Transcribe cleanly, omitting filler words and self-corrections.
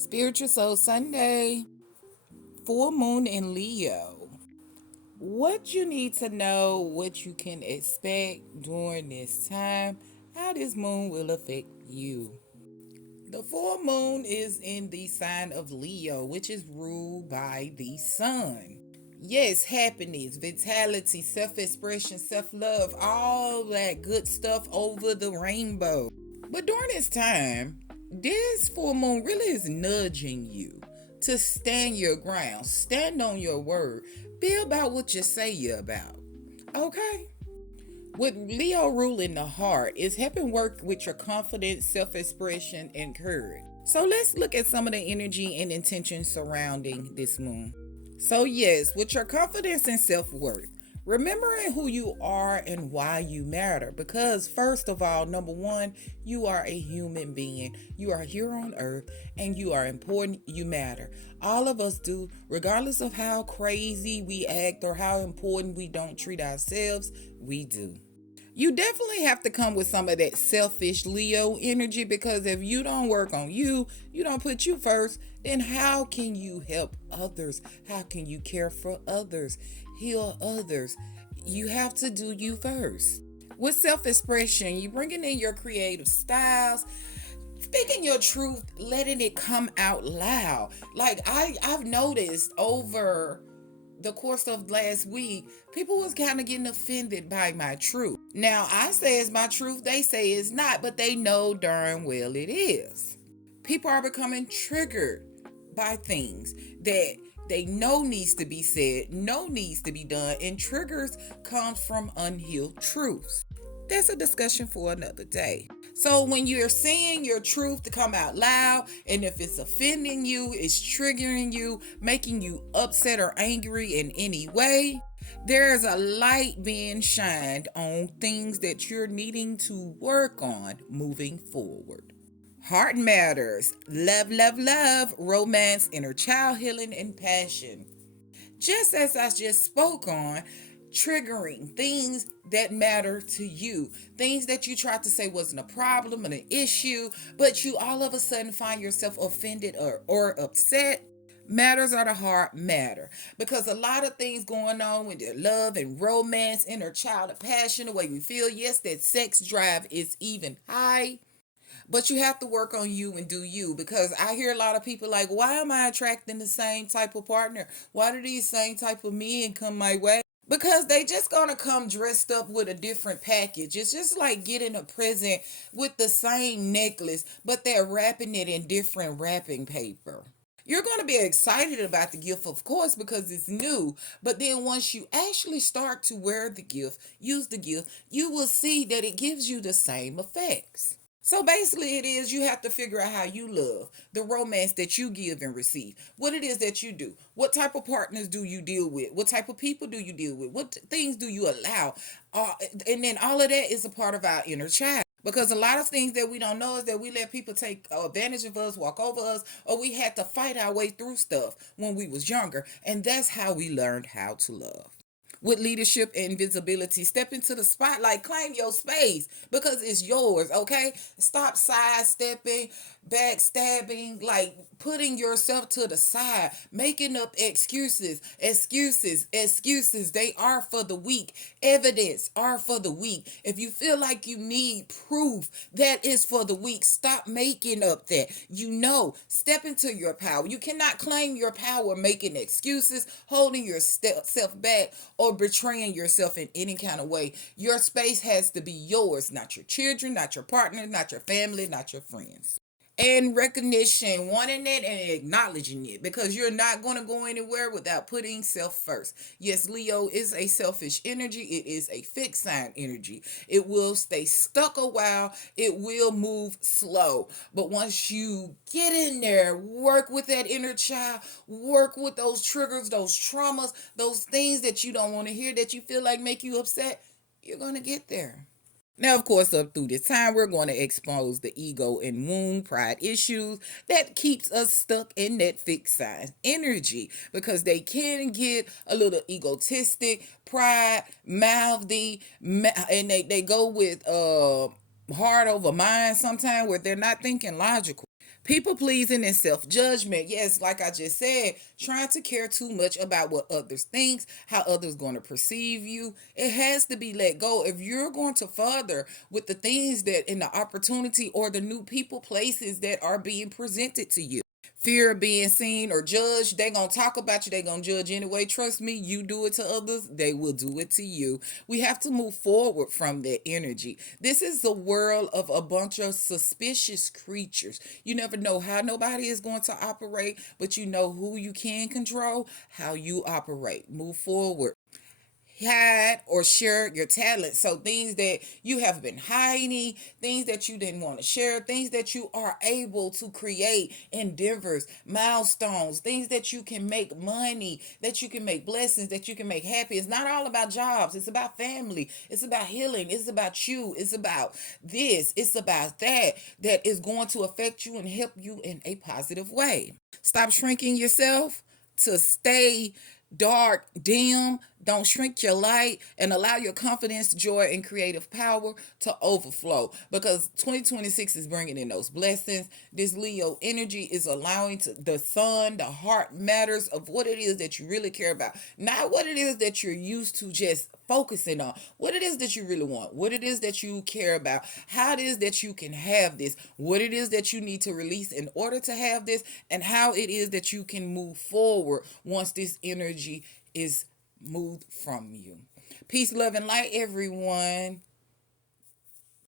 Spiritual Soul Sunday, full moon in Leo. What you need to know, what you can expect during this time, how this moon will affect you. The full moon is in the sign of Leo, which is ruled by the sun. Yes, happiness, vitality, self expression, self love, all that good stuff over the rainbow. But during this time, this full moon really is nudging you to stand your ground, stand on your word, be about what you say you're about. Okay? With Leo ruling the heart, is helping work with your confidence, self expression, and courage. So let's look at some of the energy and intention surrounding this moon. So, yes, with your confidence and self worth, remembering who you are and why you matter. Because, first of all, number one, you are a human being. You are here on earth and you are important. You matter. All of us do, regardless of how crazy we act or how important we don't treat ourselves, we do. You definitely have to come with some of that selfish Leo energy, because if you don't work on you, you don't put you first, then how can you help others? How can you care for others, heal others? You have to do you first. With self expression, you bringing in your creative styles, speaking your truth, letting it come out loud. Like I've noticed over the course of last week, people was kind of getting offended by my truth. Now, I say it's my truth, they say it's not, but they know darn well it is. People are becoming triggered by things that they know needs to be said, know needs to be done, and triggers comes from unhealed truths. That's a discussion for another day. So when you're saying your truth to come out loud, and if it's offending you, it's triggering you, making you upset or angry in any way, there's a light being shined on things that you're needing to work on moving forward. Heart matters. Love, love, love. Romance, inner child healing, and passion. Just as I just spoke on, triggering things that matter to you, things that you tried to say wasn't a problem and an issue, but you all of a sudden find yourself offended or upset. Matters of the heart matter, because a lot of things going on with their love and romance, inner child and passion, the way we feel. Yes, that sex drive is even high, but you have to work on you and do you, because I hear a lot of people like, why am I attracting the same type of partner? Why do these same type of men come my way? Because they just gonna come dressed up with a different package. It's just like getting a present with the same necklace, but they're wrapping it in different wrapping paper. You're going to be excited about the gift, of course, because it's new. But then once you actually start to wear the gift, use the gift, you will see that it gives you the same effects. So basically, it is you have to figure out how you love, the romance that you give and receive, what it is that you do, what type of partners do you deal with, what type of people do you deal with, what things do you allow, and then all of that is a part of our inner child. Because a lot of things that we don't know is that we let people take advantage of us, walk over us, or we had to fight our way through stuff when we was younger, and that's how we learned how to love. With leadership and visibility, step into the spotlight, claim your space because it's yours, okay? Stop sidestepping, backstabbing, like putting yourself to the side, making up excuses. They are for the weak. Evidence are for the weak. If you feel like you need proof, that is for the weak. Stop making up that. You know, step into your power. You cannot claim your power making excuses, holding yourself back, or betraying yourself in any kind of way. Your space has to be yours, not your children, not your partner, not your family, not your friends. And recognition, wanting it and acknowledging it, because you're not going to go anywhere without putting self first. Yes, Leo is a selfish energy. It is a fixed sign energy. It will stay stuck a while. It will move slow. But once you get in there, work with that inner child, work with those triggers, those traumas, those things that you don't want to hear, that you feel like make you upset, you're going to get there. Now, of course, up through this time, we're going to expose the ego and wound pride issues that keeps us stuck in that fixed sign energy, because they can get a little egotistic, pride, mouthy, and they go with heart over mind sometimes, where they're not thinking logical. People pleasing and self judgment. Yes, like I just said, trying to care too much about what others think, how others going to perceive you. It has to be let go if you're going to further with the things that in the opportunity or the new people, places that are being presented to you. Fear of being seen or judged. They gonna talk about you. They gonna judge anyway. Trust me, you do it to others, they will do it to you. We have to move forward from that energy. This is the world of a bunch of suspicious creatures. You never know how nobody is going to operate, but you know who you can control, how you operate. Move forward. Hide or share your talents. So things that you have been hiding, things that you didn't want to share, things that you are able to create, endeavors, milestones, things that you can make money, that you can make blessings, that you can make happy. It's not all about jobs. It's about family. It's about healing. It's about you. It's about this. It's about that, that is going to affect you and help you in a positive way. Stop shrinking yourself to stay dark, dim. Don't shrink your light and allow your confidence, joy, and creative power to overflow, because 2026 is bringing in those blessings. This Leo energy is allowing to the sun, the heart matters of what it is that you really care about, not what it is that you're used to just focusing on, what it is that you really want, what it is that you care about, how it is that you can have this, what it is that you need to release in order to have this, and how it is that you can move forward once this energy is moved from you. Peace, love, and light, everyone.